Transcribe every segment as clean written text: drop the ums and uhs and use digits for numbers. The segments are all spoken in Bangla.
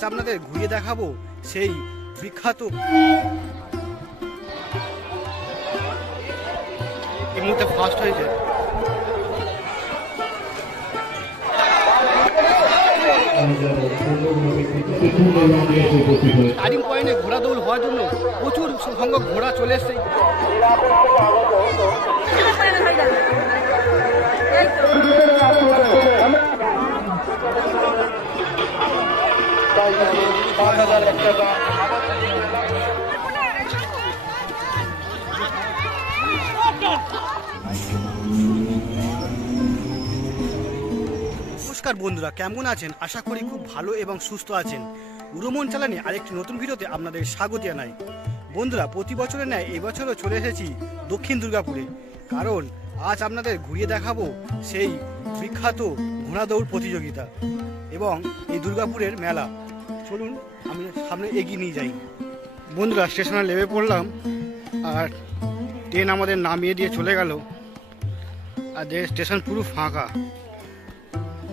আজ আপনাদের ঘুরিয়ে দেখাবো সেই বিখ্যাত, এই মুহূর্তে ফার্স্ট হয়েছে স্টার্টিং পয়েন্টে ঘোড়া দৌড় হওয়ার জন্য প্রচুর সংখ্যক ঘোড়া চলে এসছে। নমস্কার বন্ধুরা, কেমন আছেন? আশা করি খুব ভালো এবং সুস্থ আছেন। উড়োমন চালানে আরেকটি নতুন ভিডিওতে আপনাদের স্বাগত জানাই। বন্ধুরা, প্রতি বছরের ন্যায় এবছরও চলে এসেছি দক্ষিণ দুর্গাপুরে, কারণ আজ আপনাদের ঘুরিয়ে দেখাবো সেই বিখ্যাত ঘোড়া দৌড় প্রতিযোগিতা এবং এই দুর্গাপুরের মেলা। চলুন আমি সামনে এগিয়ে নিয়ে যাই। বন্ধুরা, স্টেশনে নেমে পড়লাম আর ট্রেন আমাদের নামিয়ে দিয়ে চলে গেল, আর স্টেশন পুরো ফাঁকা।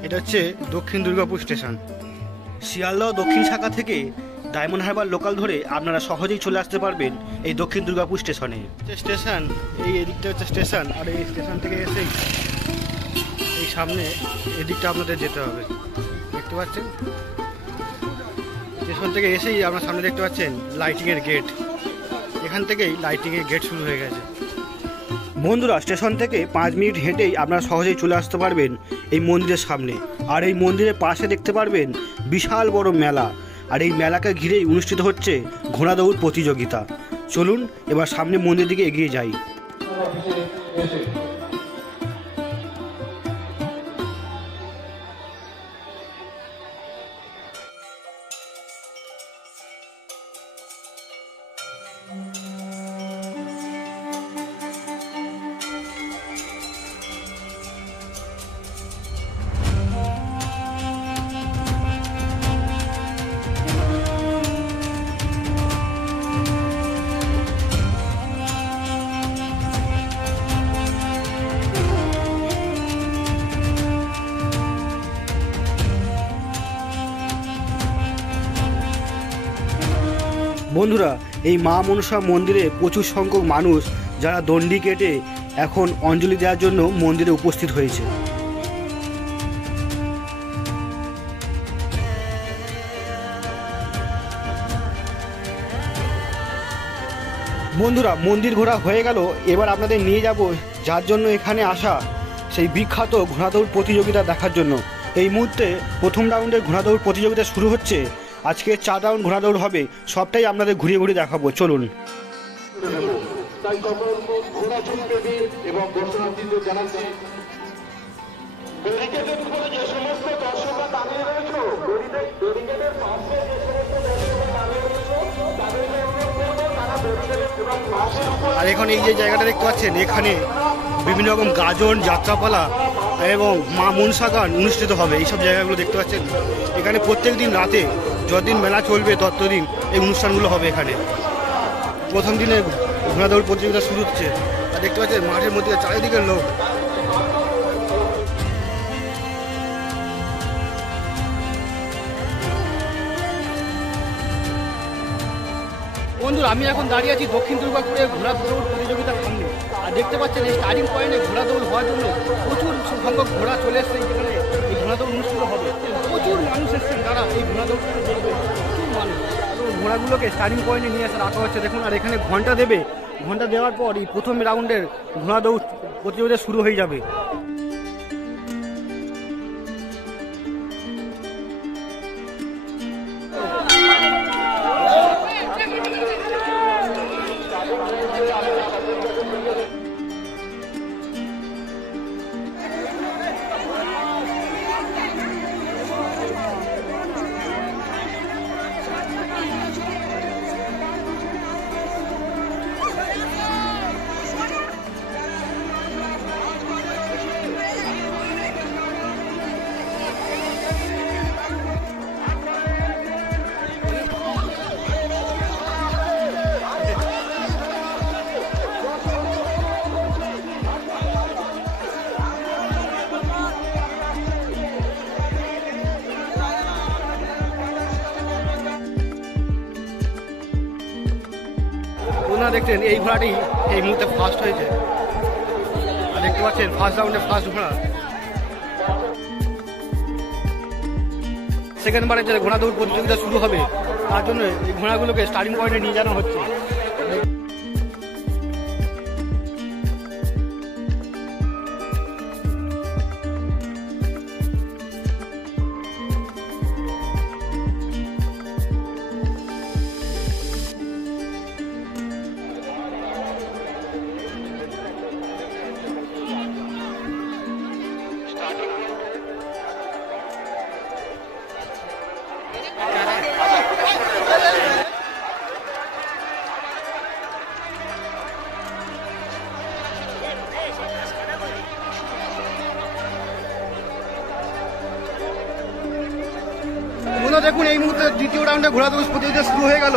এটা হচ্ছে দক্ষিণ দুর্গাপুর স্টেশন। শিয়ালদহ দক্ষিণ শাখা থেকে ডায়মন্ড হারবার লোকাল ধরে আপনারা সহজেই চলে আসতে পারবেন এই দক্ষিণ দুর্গাপুর স্টেশনে। স্টেশন এই এদিকটা হচ্ছে স্টেশন, আর এই স্টেশন থেকে এসেই এই সামনে এদিকটা আপনাদের যেতে হবে। দেখতে পাচ্ছেন স্টেশন থেকে এসেই আপনার সামনে দেখতে পাচ্ছেন লাইটিংয়ের গেট। এখান থেকেই লাইটিংয়ের গেট শুরু হয়ে গেছে। বন্ধুরা, স্টেশন থেকে 5 মিনিট হেঁটেই আপনারা সহজেই চলে আসতে পারবেন এই মন্দিরের সামনে। আর এই মন্দিরের পাশে দেখতে পারবেন বিশাল বড় মেলা, আর এই মেলাকে ঘিরেই অনুষ্ঠিত হচ্ছে ঘোড়া দৌড় প্রতিযোগিতা। চলুন এবার সামনে মন্দিরের দিকে এগিয়ে যাই। বন্ধুরা, এই মা মনসা মন্দিরে প্রচুর সংখ্যক মানুষ যারা দণ্ডি কেটে এখন অঞ্জলি দেওয়ার জন্য মন্দিরে উপস্থিত হয়েছে। বন্ধুরা, মন্দির ঘোরা হয়ে গেল, এবার আপনাদের নিয়ে যাব যার জন্য এখানে আসা সেই বিখ্যাত ঘোড়া দৌড় প্রতিযোগিতা দেখার জন্য। এই মুহূর্তে প্রথম রাউন্ডের ঘোড়া দৌড় প্রতিযোগিতা শুরু হচ্ছে। আজকে 4 রাউন্ড ঘোড়া দৌড় হবে, সবটাই আপনাদের ঘুরিয়ে ঘুরিয়ে দেখাবো। চলুন। আর এখন এই যে জায়গাটা দেখতে পাচ্ছেন, এখানে বিভিন্ন রকম গাজন, যাত্রাপালা এবং মা মনসা গান অনুষ্ঠিত হবে। এইসব জায়গাগুলো দেখতে পাচ্ছেন। এখানে প্রত্যেক দিন রাতে যতদিন মেলা চলবে ততদিন এই অনুষ্ঠানগুলো হবে এখানে। প্রথম দিনে ঘোড়া দৌড় প্রতিযোগিতা শুরু হচ্ছে, আর দেখতে পাচ্ছেন মাঠের মধ্যে চারিদিকের লোক। বন্ধুরা, আমি এখন দাঁড়িয়ে আছি দক্ষিণ দুর্গাপুরে ঘোড়া দৌড় প্রতিযোগিতার সামনে, আর দেখতে পাচ্ছেন এই স্টার্টিং পয়েন্টে ঘোড়া দৌড় হওয়ার জন্য প্রচুর সংখ্যক ঘোড়া চলে এসছে। যেখানে এই ঘোড়া দৌড় অনুষ্ঠিত হবে, প্রচুর মানুষ এসছেন তারা এই ঘোড়া দৌড় দেখবে। প্রচুর মানুষ ঘোড়াগুলোকে স্টার্টিং পয়েন্টে নিয়ে এসে রাখা হচ্ছে। দেখুন, আর এখানে ঘন্টা দেবে, ঘন্টা দেওয়ার পর এই প্রথম রাউন্ডের ঘোড়া দৌড় প্রতিযোগিতা শুরু হয়ে যাবে। আপনারা দেখছেন এই ঘোড়াটি এই মুহূর্তে ফার্স্ট হয়েছে। আর দেখতে পাচ্ছেন ফার্স্ট রাউন্ডে ফার্স্ট ঘোড়া। সেকেন্ড বারে যে ঘোড়া দৌড় প্রতিযোগিতা শুরু হবে তার জন্য এই ঘোড়াগুলোকে স্টার্টিং পয়েন্টে নিয়ে যাওয়া হচ্ছে। দেখুন এই মুহূর্তে দ্বিতীয় রাউন্ডে ঘোড়া দৌড় প্রতিযোগিতা শুরু হয়ে গেল।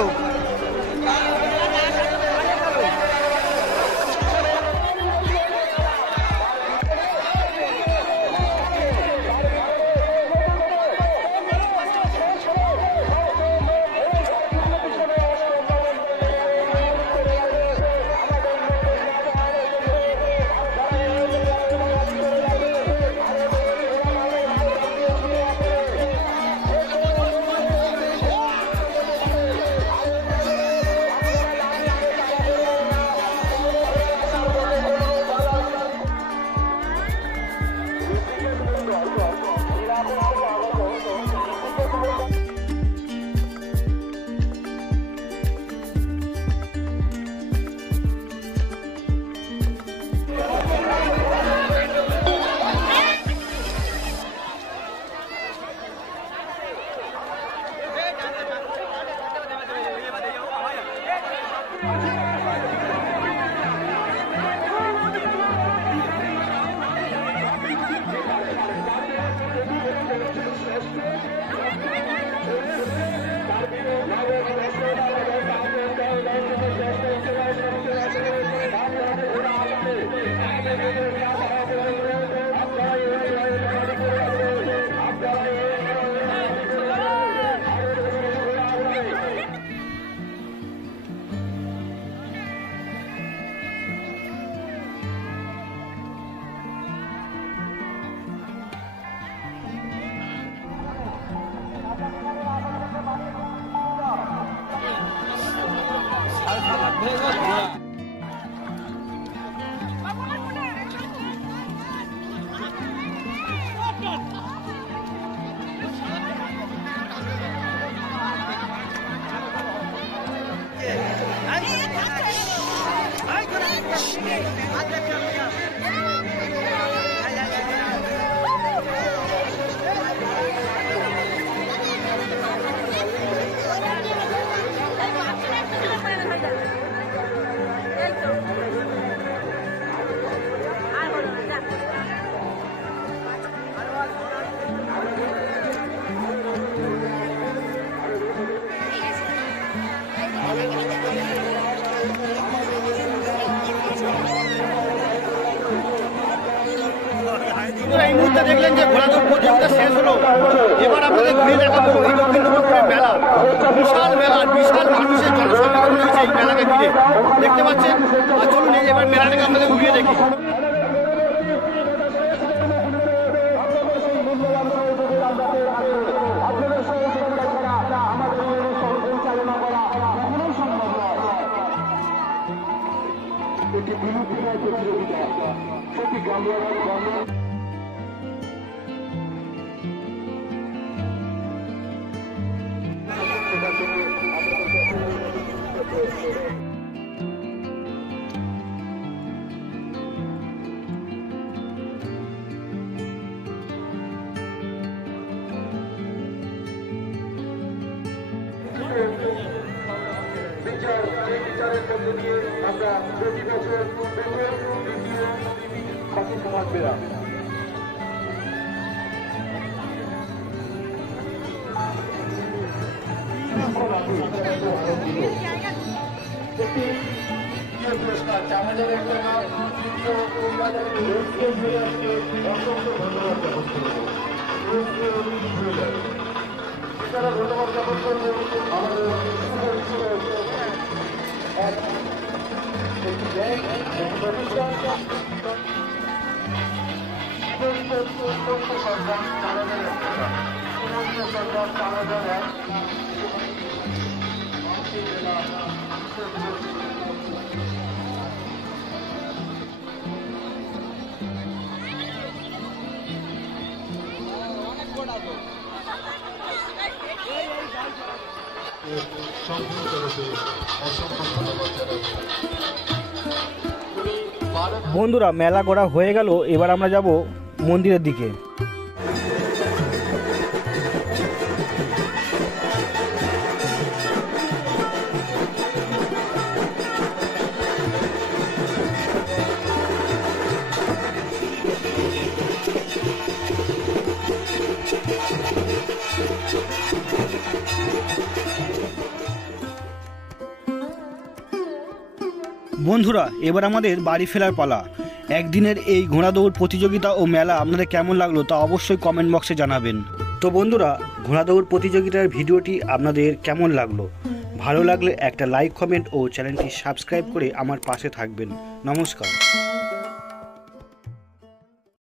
এই মুহূর্তে দেখলেন যে ঘোড়া দৌড় প্রতিযোগিতা শেষ হলো। এবার আপনাদের ঘুরে দেখাবো এই দক্ষিণ দুর্গাপুরের মেলা। বিশাল মেলা, বিশাল মানুষের জনসমাগম রয়েছে এই মেলাকে ঘিরে, দেখতে পাচ্ছেন। আর চলুন এবার মেলাটাকে আপনাদের ঘুরিয়ে দেখি। বিচারের মধ্যে দিয়ে আমরা প্রতি বছর দ্বিতীয় হকি সমাজেরা পুরস্কার 4,000 টাকা ধন্যবাদ জ্ঞাপন করবো আমাদের বন্ধুরা মেলা ঘোরা হয়ে গেল, এবার আমরা যাব মন্দিরের দিকে। বন্ধুরা এবার আমাদের বাড়ি ফেরার পালা। একদিনের এই ঘোড়া দৌড় প্রতিযোগিতা ও মেলা আপনাদের কেমন লাগলো তা অবশ্যই কমেন্ট বক্সে জানাবেন। তো বন্ধুরা ঘোড়া দৌড় প্রতিযোগিতার ভিডিওটি আপনাদের কেমন লাগলো, ভালো লাগলে একটা লাইক, কমেন্ট ও চ্যানেলটি সাবস্ক্রাইব করে আমার পাশে থাকবেন। নমস্কার।